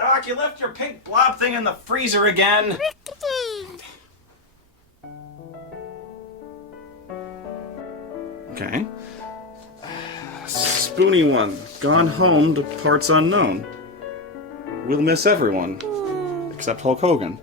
Doc, you left your pink blob thing in the freezer again. Okay. Spoony one, gone home to parts unknown. We'll miss everyone. Except Hulk Hogan.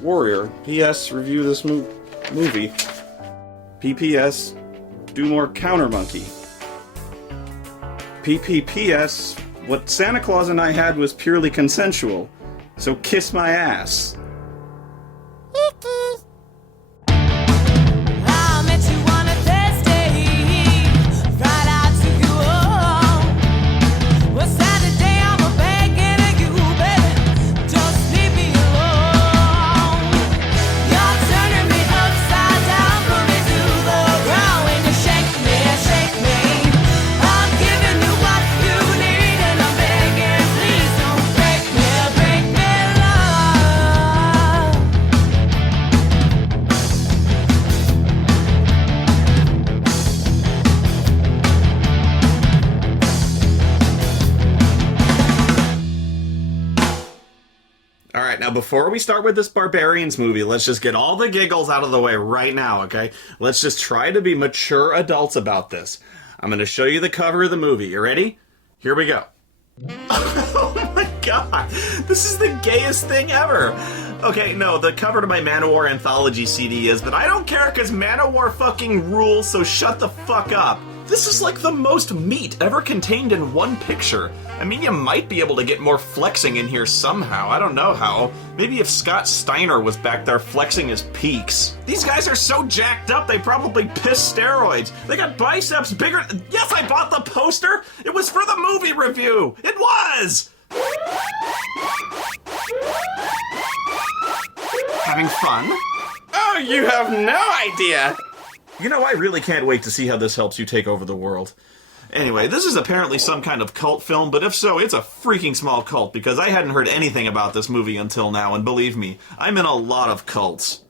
Warrior, P.S. Review this movie. P.P.S. Do more Counter Monkey. P.P.P.S. What Santa Claus and I had was purely consensual. So kiss my ass. Now, before we start with this Barbarians movie, let's just get all the giggles out of the way right now, okay? Let's just try to be mature adults about this. I'm going to show you the cover of the movie. You ready? Here we go. Oh my god! This is the gayest thing ever! Okay, no, the cover to my Manowar Anthology CD is, but I don't care because Manowar fucking rules, so shut the fuck up. This is like the most meat ever contained in one picture. I mean, you might be able to get more flexing in here somehow. I don't know how. Maybe if Scott Steiner was back there flexing his peaks. These guys are so jacked up, they probably piss steroids. They got biceps bigger. Yes, I bought the poster. It was for the movie review. It was. Having fun? Oh, you have no idea. You know, I really can't wait to see how this helps you take over the world. Anyway, this is apparently some kind of cult film, but if so, it's a freaking small cult, because I hadn't heard anything about this movie until now, and believe me, I'm in a lot of cults.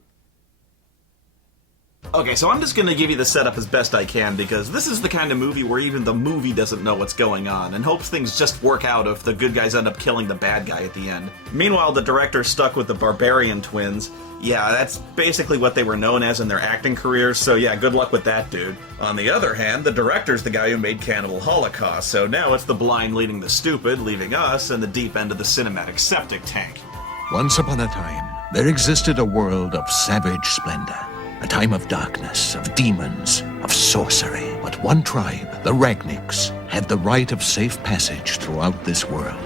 Okay, so I'm just gonna give you the setup as best I can, because this is the kind of movie where even the movie doesn't know what's going on, and hopes things just work out if the good guys end up killing the bad guy at the end. Meanwhile, the director's stuck with the Barbarian twins. Yeah, that's basically what they were known as in their acting careers, so yeah, good luck with that, dude. On the other hand, the director's the guy who made Cannibal Holocaust, so now it's the blind leading the stupid, leaving us in the deep end of the cinematic septic tank. Once upon a time, there existed a world of savage splendor. A time of darkness, of demons, of sorcery. But one tribe, the Ragniks, had the right of safe passage throughout this world.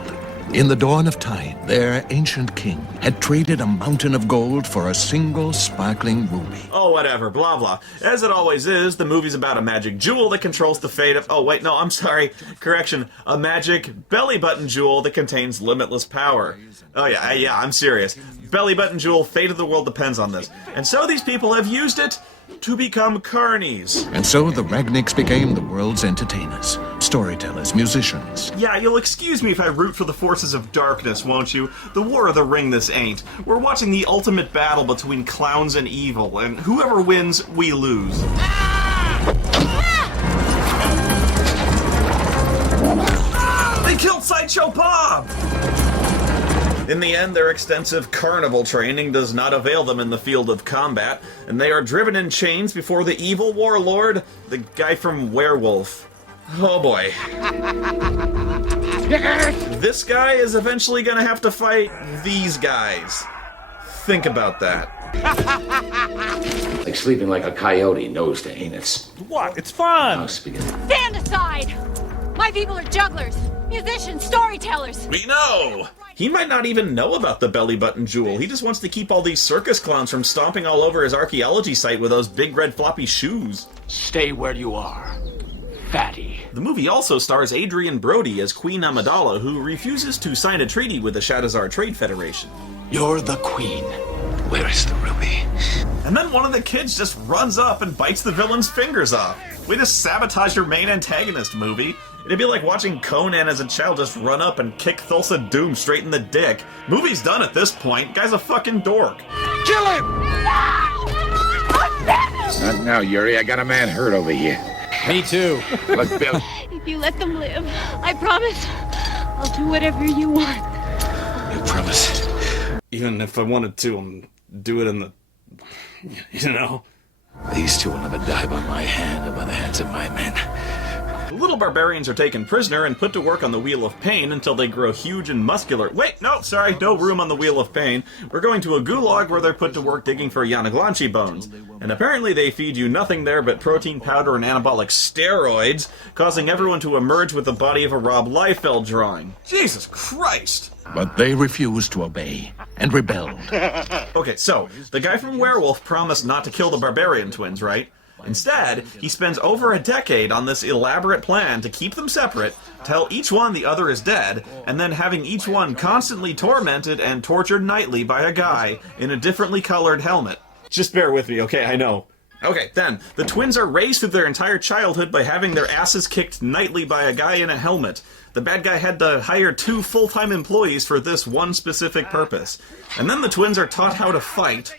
In the dawn of time, their ancient king had traded a mountain of gold for a single sparkling ruby. Oh, whatever, blah blah. As it always is, the movie's about a magic jewel that controls the fate of... Oh, wait, no, I'm sorry. Correction. A magic belly button jewel that contains limitless power. Oh, yeah, I'm serious. Belly button jewel, fate of the world depends on this. And so these people have used it to become carnies. And so the Ragniks became the world's entertainers, storytellers, musicians. Yeah, you'll excuse me if I root for the forces of darkness, won't you? The War of the Ring this ain't. We're watching the ultimate battle between clowns and evil, and whoever wins, we lose. They killed Sideshow Bob! In the end, their extensive carnival training does not avail them in the field of combat, and they are driven in chains before the evil warlord, the guy from Werewolf. Oh boy. This guy is eventually gonna have to fight these guys. Think about that. Like sleeping like a coyote nose to anus. What? It's fun! Oh, spaghetti. Stand aside! My people are jugglers, musicians, storytellers! We know! He might not even know about the belly button jewel. He just wants to keep all these circus clowns from stomping all over his archaeology site with those big red floppy shoes. Stay where you are, fatty. The movie also stars Adrian Brody as Queen Amidala, who refuses to sign a treaty with the Shadowzar Trade Federation. You're the queen. Where is the ruby? And then one of the kids just runs up and bites the villain's fingers off. Way to sabotage your main antagonist, movie. It'd be like watching Conan as a child just run up and kick Thulsa Doom straight in the dick. Movie's done at this point. Guy's a fucking dork. Kill him! Not now, Yuri. I got a man hurt over here. Me too. Look, Bill. If you let them live, I promise I'll do whatever you want. I promise. Even if I wanted to, do it in the... You know? These two will never die by my hand or by the hands of my men. The little barbarians are taken prisoner and put to work on the Wheel of Pain until they grow huge and muscular. Wait, no, sorry, no room on the Wheel of Pain. We're going to a gulag where they're put to work digging for Yanaglanchi bones. And apparently they feed you nothing there but protein powder and anabolic steroids, causing everyone to emerge with the body of a Rob Liefeld drawing. Jesus Christ! But they refused to obey and rebelled. Okay, so, the guy from Werewolf promised not to kill the Barbarian twins, right? Instead, he spends over a decade on this elaborate plan to keep them separate, tell each one the other is dead, and then having each one constantly tormented and tortured nightly by a guy in a differently colored helmet. Just bear with me, okay? I know. Okay, then, the twins are raised through their entire childhood by having their asses kicked nightly by a guy in a helmet. The bad guy had to hire 2 full-time employees for this one specific purpose. And then the twins are taught how to fight.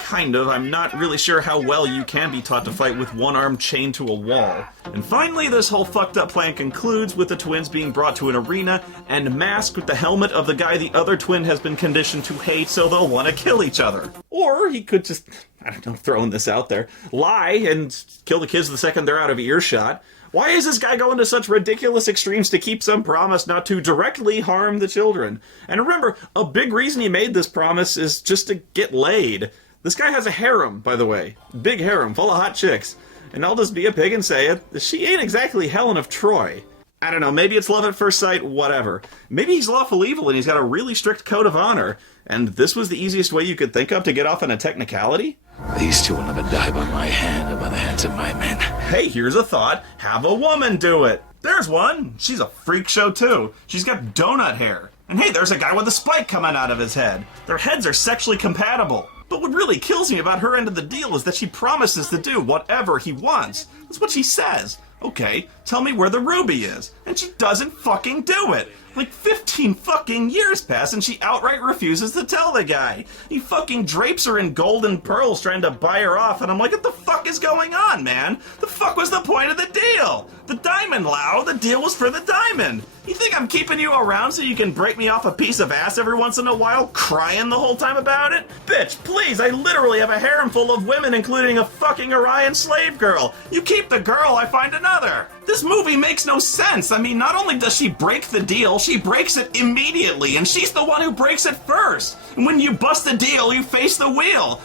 Kind of. I'm not really sure how well you can be taught to fight with one arm chained to a wall. And finally, this whole fucked up plan concludes with the twins being brought to an arena and masked with the helmet of the guy the other twin has been conditioned to hate, so they'll want to kill each other. Or he could just, I don't know, throwing this out there, lie and kill the kids the second they're out of earshot. Why is this guy going to such ridiculous extremes to keep some promise not to directly harm the children? And remember, a big reason he made this promise is just to get laid. This guy has a harem, by the way. Big harem, full of hot chicks. And I'll just be a pig and say it, she ain't exactly Helen of Troy. I don't know, maybe it's love at first sight, whatever. Maybe he's lawful evil and he's got a really strict code of honor. And this was the easiest way you could think of to get off on a technicality? These two will never die by my hand or by the hands of my men. Hey, here's a thought. Have a woman do it. There's one. She's a freak show, too. She's got donut hair. And hey, there's a guy with a spike coming out of his head. Their heads are sexually compatible. But what really kills me about her end of the deal is that she promises to do whatever he wants. That's what she says. Okay, tell me where the ruby is. And she doesn't fucking do it. Like 15 fucking years pass and she outright refuses to tell the guy. He fucking drapes her in gold and pearls trying to buy her off, and I'm like, what the fuck is going on, man? The fuck was the point of the deal? The diamond, Lau. The deal was for the diamond. You think I'm keeping you around so you can break me off a piece of ass every once in a while, crying the whole time about it? Bitch, please, I literally have a harem full of women, including a fucking Orion slave girl. You keep the girl, I find another. This movie makes no sense. I mean, not only does she break the deal, she breaks it immediately, and she's the one who breaks it first. And when you bust the deal, you face the Wheel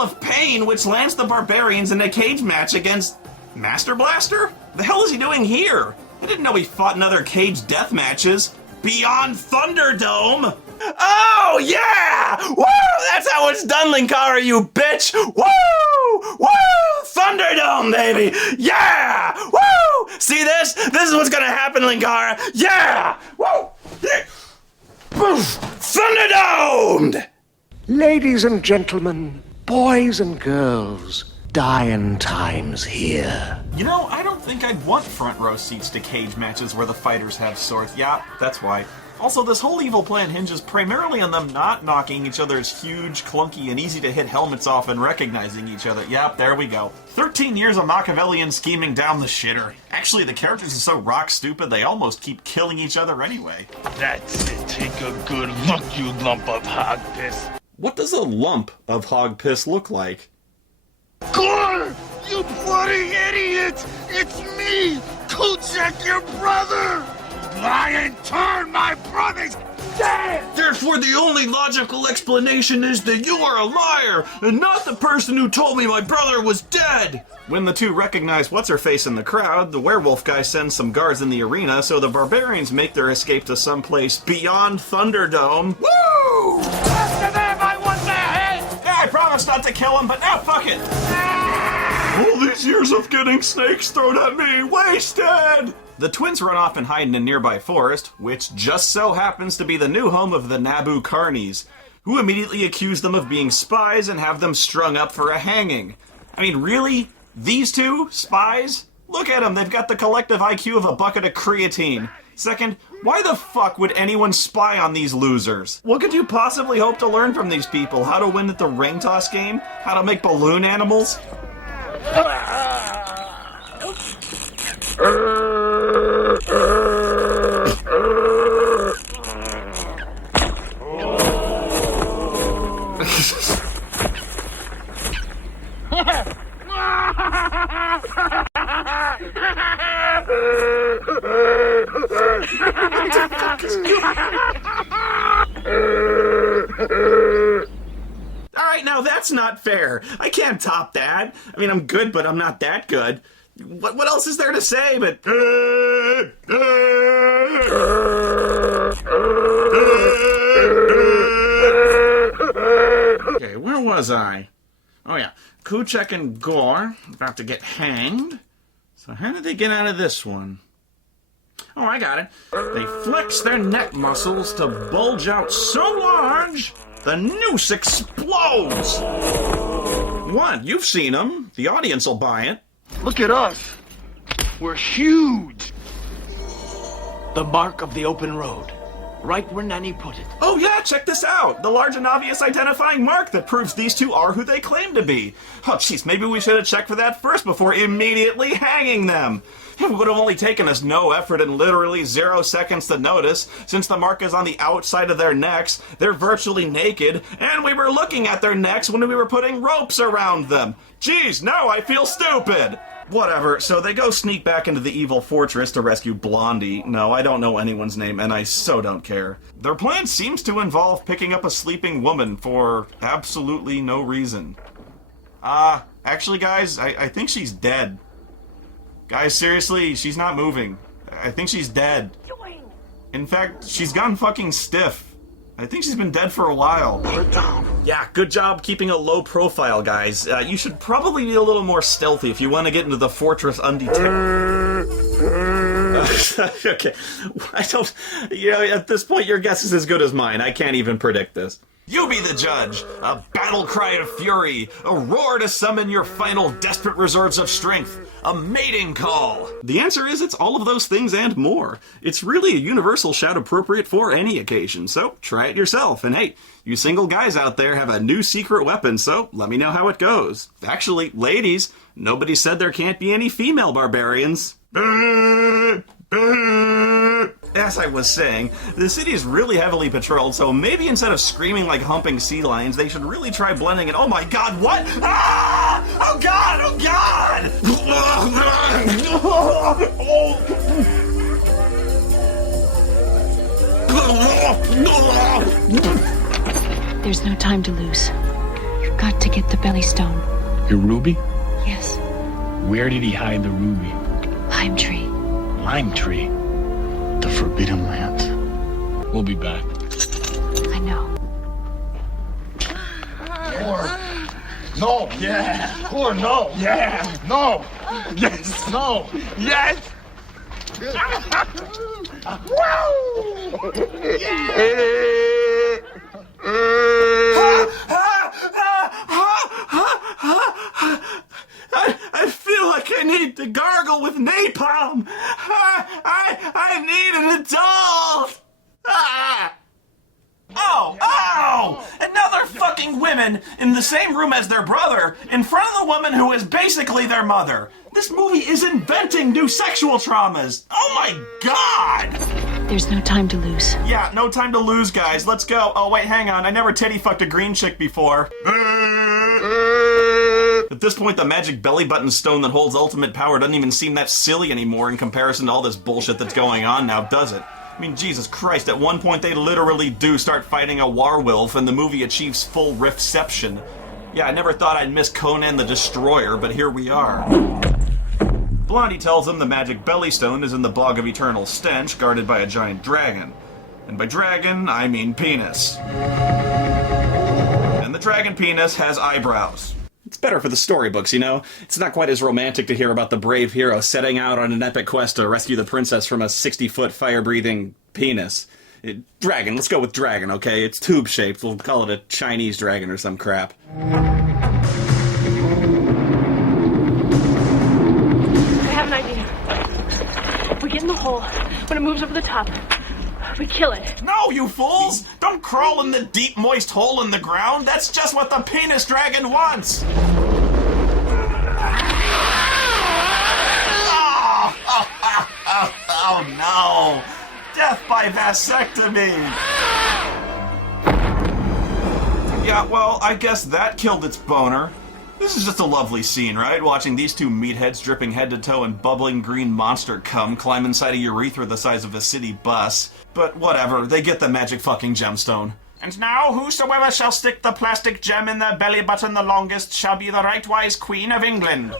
of Pain, which lands the Barbarians in a cage match against Master Blaster? The hell is he doing here? I didn't know he fought in other cage death matches. Beyond Thunderdome! Oh, yeah! Woo! That's how it's done, Linkara, you bitch! Woo! Woo! Thunderdome, baby! Yeah! Woo! See this? This is what's gonna happen, Linkara! Yeah! Woo! Poof! Thunderdomed! Ladies and gentlemen, boys and girls, dying times here. You know, I don't think I'd want front row seats to cage matches where the fighters have swords. Yeah, that's why. Also, this whole evil plan hinges primarily on them not knocking each other's huge, clunky, and easy-to-hit helmets off and recognizing each other. Yep, there we go. 13 years of Machiavellian scheming down the shitter. Actually, the characters are so rock-stupid they almost keep killing each other anyway. That's it. Take a good look, you lump of hog piss. What does a lump of hog piss look like? Gore! You bloody idiot! It's me, Kujak, your brother! Lie and turn my brother's dead! Therefore, the only logical explanation is that you are a liar, and not the person who told me my brother was dead! When the two recognize what's-her-face in the crowd, the werewolf guy sends some guards in the arena, so the barbarians make their escape to someplace beyond Thunderdome. Woo! After them, I want their head! Yeah, I promised not to kill him, but now fuck it! All these years of getting snakes thrown at me, wasted! The twins run off and hide in a nearby forest, which just so happens to be the new home of the Naboo Carnies, who immediately accuse them of being spies and have them strung up for a hanging. I mean, really? These two? Spies? Look at them, they've got the collective IQ of a bucket of creatine. Second, why the fuck would anyone spy on these losers? What could you possibly hope to learn from these people? How to win at the ring toss game? How to make balloon animals? Alright, now that's not fair. I can't top that. I mean, I'm good, but I'm not that good. What else is there to say but... Okay, where was I? Oh yeah, Kuchek and Gore about to get hanged. So how did they get out of this one? Oh, I got it. They flex their neck muscles to bulge out so large, the noose explodes. One, you've seen them. The audience will buy it. Look at us. We're huge. The mark of the open road. Right where Nanny put it. Oh yeah, check this out. The large and obvious identifying mark that proves these two are who they claim to be. Oh jeez, maybe we should have checked for that first before immediately hanging them. It would have only taken us no effort and literally 0 seconds to notice, since the mark is on the outside of their necks, they're virtually naked, and we were looking at their necks when we were putting ropes around them. Jeez, now I feel stupid! Whatever, so they go sneak back into the evil fortress to rescue Blondie. No, I don't know anyone's name, and I so don't care. Their plan seems to involve picking up a sleeping woman for absolutely no reason. Actually guys, I think she's dead. Guys, seriously, she's not moving. I think she's dead. In fact, she's gone fucking stiff. I think she's been dead for a while. Yeah, good job keeping a low profile, guys. You should probably be a little more stealthy if you want to get into the fortress undetected. Okay, I don't... You know, at this point, your guess is as good as mine. I can't even predict this. You be the judge. A battle cry of fury. A roar to summon your final desperate reserves of strength. A mating call. The answer is it's all of those things and more. It's really a universal shout appropriate for any occasion, so try it yourself. And hey, you single guys out there have a new secret weapon, so let me know how it goes. Actually, ladies, nobody said there can't be any female barbarians. As I was saying, the city is really heavily patrolled, so maybe instead of screaming like humping sea lions, they should really try blending in. Oh my god, what? Ah! Oh god! Oh god! There's no time to lose. You've got to get the belly stone. Your ruby? Yes, Where did he hide the ruby? lime tree. Lime tree. The Forbidden Lands. We'll be back. I know. No. Yeah. Or no. Yeah. No. Yes. No. Yes. I feel like I need to gargle with napalm. I need an adult. Ah. Oh, oh! And now they're fucking women in the same room as their brother, in front of the woman who is basically their mother. This movie is inventing new sexual traumas. Oh my god! There's no time to lose. Yeah, no time to lose, guys. Let's go. Oh, wait, hang on. I never titty fucked a green chick before. At this point, the magic belly button stone that holds ultimate power doesn't even seem that silly anymore in comparison to all this bullshit that's going on now, does it? I mean, Jesus Christ, at one point they literally do start fighting a warwolf and the movie achieves full riffception. Yeah, I never thought I'd miss Conan the Destroyer, but here we are. Blondie tells him the magic belly stone is in the Bog of Eternal Stench, guarded by a giant dragon. And by dragon, I mean penis. And the dragon penis has eyebrows. It's better for the storybooks, you know? It's not quite as romantic to hear about the brave hero setting out on an epic quest to rescue the princess from a 60-foot fire-breathing penis. Dragon, let's go with dragon, okay? It's tube-shaped. We'll call it a Chinese dragon or some crap. I have an idea. We get in the hole. When it moves over the top, we kill it. No, you fools! Don't crawl in the deep, moist hole in the ground. That's just what the penis dragon wants! Oh no! Death by vasectomy! Yeah, well, I guess that killed its boner. This is just a lovely scene, right? Watching these two meatheads dripping head to toe in bubbling green monster cum climb inside a urethra the size of a city bus. But whatever, they get the magic fucking gemstone. And now, whosoever shall stick the plastic gem in their belly button the longest shall be the right-wise Queen of England.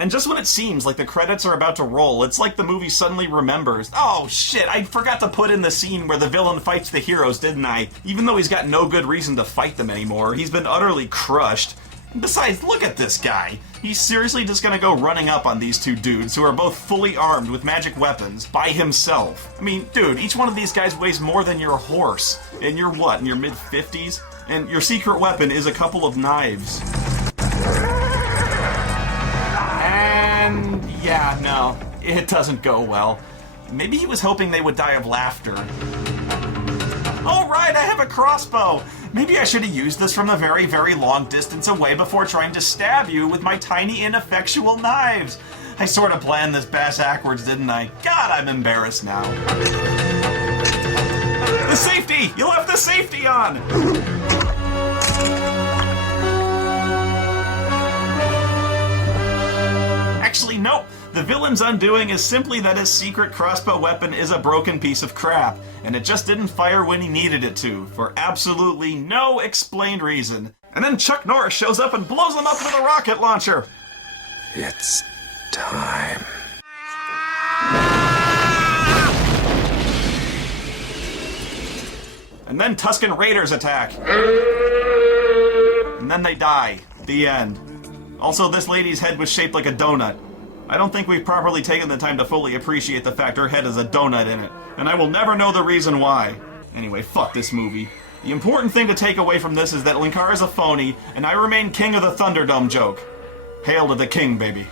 And just when it seems like the credits are about to roll, it's like the movie suddenly remembers, oh shit, I forgot to put in the scene where the villain fights the heroes, didn't I? Even though he's got no good reason to fight them anymore, he's been utterly crushed. And besides, look at this guy. He's seriously just gonna go running up on these two dudes who are both fully armed with magic weapons by himself. I mean, dude, each one of these guys weighs more than your horse. And you're what, in your mid-50s? And your secret weapon is a couple of knives. And yeah, no, it doesn't go well. Maybe he was hoping they would die of laughter. Oh right, I have a crossbow! Maybe I should have used this from a very, very long distance away before trying to stab you with my tiny, ineffectual knives. I sort of planned this backwards, didn't I? God, I'm embarrassed now. The safety! You left the safety on! Actually, nope. The villain's undoing is simply that his secret crossbow weapon is a broken piece of crap, and it just didn't fire when he needed it to, for absolutely no explained reason. And then Chuck Norris shows up and blows him up with a rocket launcher. It's time. And then Tusken Raiders attack. And then they die. The end. Also, this lady's head was shaped like a donut. I don't think we've properly taken the time to fully appreciate the fact her head has a donut in it, and I will never know the reason why. Anyway, fuck this movie. The important thing to take away from this is that Linkara is a phony, and I remain king of the Thunderdome joke. Hail to the king, baby.